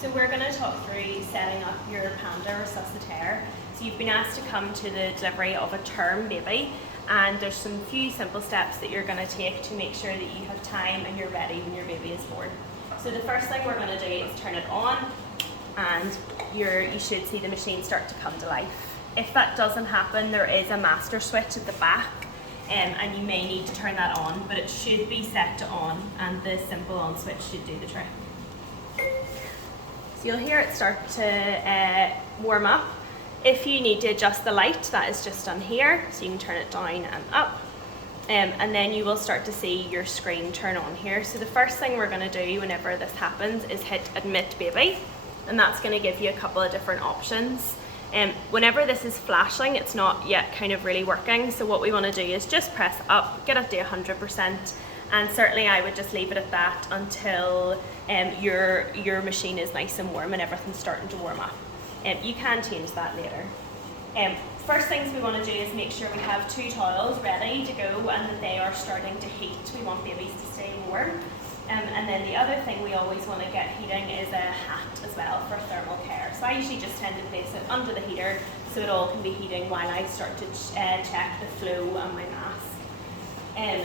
So we're going to talk through setting up your Panda Resuscitaire. So you've been asked to come to the delivery of a term baby, and there's some few simple steps that you're going to take to make sure that you have time and you're ready when your baby is born. So the first thing we're going to do is turn it on, and you should see the machine start to come to life. If that doesn't happen, there is a master switch at the back, and you may need to turn that on, but it should be set to on, and the simple on switch should do the trick. So you'll hear it start to warm up. If you need to adjust the light, that is just on here, so you can turn it down and up. And then you will start to see your screen turn on here. So the first thing we're going to do whenever this happens is hit admit baby, and that's going to give you a couple of different options. Whenever this is flashing, it's not yet kind of really working, so what we want to do is just press up, get it to 100%, and certainly I would just leave it at that until your machine is nice and warm and everything's starting to warm up. You can change that later. First things we want to do is make sure we have 2 towels ready to go and that they are starting to heat. We want babies to stay warm. And then the other thing we always want to get heating is a hat as well for thermal care. So I usually just tend to place it under the heater so it all can be heating while I start to check the flow on my mask.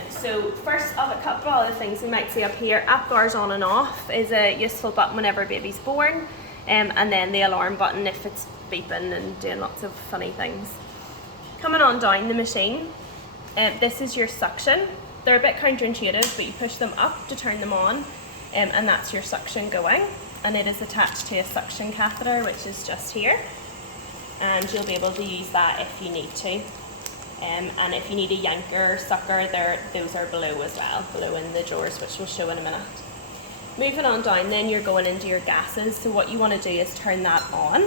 So first of a couple of other things we might see up here, AppGuard's on and off is a useful button whenever a baby's born, and then the alarm button if it's beeping and doing lots of funny things. Coming on down the machine, this is your suction. They're a bit counterintuitive, but you push them up to turn them on, and that's your suction going, and it is attached to a suction catheter which is just here, and you'll be able to use that if you need to. And if you need a yanker or sucker, those are below as well, below in the drawers, which we'll show in a minute. Moving on down, then you're going into your gases. So what you want to do is turn that on,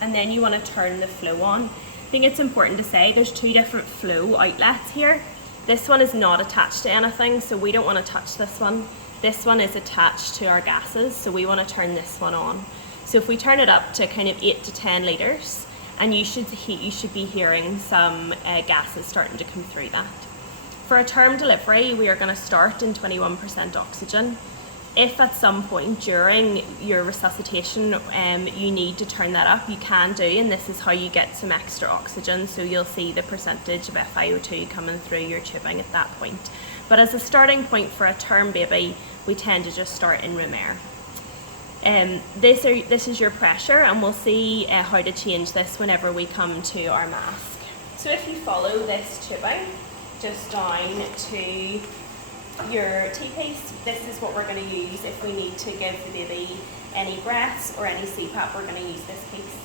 and then you want to turn the flow on. I think it's important to say there's 2 different flow outlets here. This one is not attached to anything, so we don't want to touch this one. This one is attached to our gases, so we want to turn this one on. So if we turn it up to kind of 8 to 10 litres, and you should be hearing some gases starting to come through that. For a term delivery, we are going to start in 21% oxygen. If at some point during your resuscitation you need to turn that up, you can do, and this is how you get some extra oxygen, so you'll see the percentage of FiO2 coming through your tubing at that point. But as a starting point for a term baby, we tend to just start in room air. This is your pressure, and we'll see how to change this whenever we come to our mask. So if you follow this tubing just down to your T-piece, this is what we're going to use if we need to give the baby any breaths or any CPAP. We're going to use this piece.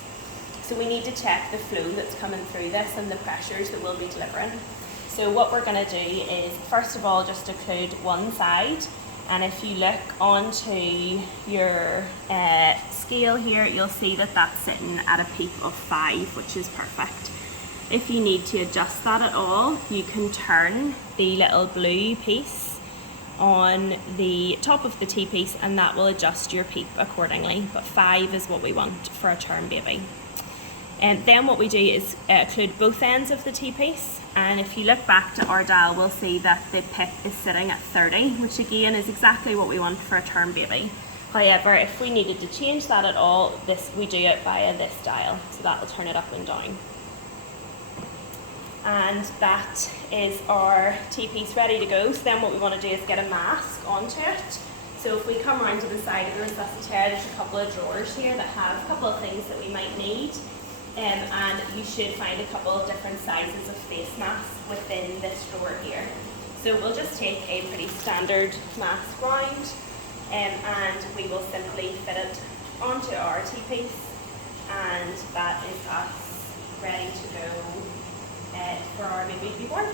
So we need to check the flow that's coming through this and the pressures that we'll be delivering. So what we're going to do is first of all just occlude one side, and if you look onto your scale here, you'll see that that's sitting at a peak of 5, which is perfect. If you need to adjust that at all, you can turn the little blue piece on the top of the T-piece, and that will adjust your PEEP accordingly, but 5 is what we want for a term baby. And then what we do is occlude both ends of the T-piece, and if you look back to our dial, we'll see that the PIP is sitting at 30, which again is exactly what we want for a term baby. However, if we needed to change that at all, we do it via this dial, so that will turn it up and down. And that is our T-piece ready to go. So then what we want to do is get a mask onto it. So if we come around to the side of the Resuscitaire, there's a couple of drawers here that have a couple of things that we might need. And you should find a couple of different sizes of face masks within this drawer here. So we'll just take a pretty standard mask round, and we will simply fit it onto our T-piece, and that is us ready to go for our baby to be born.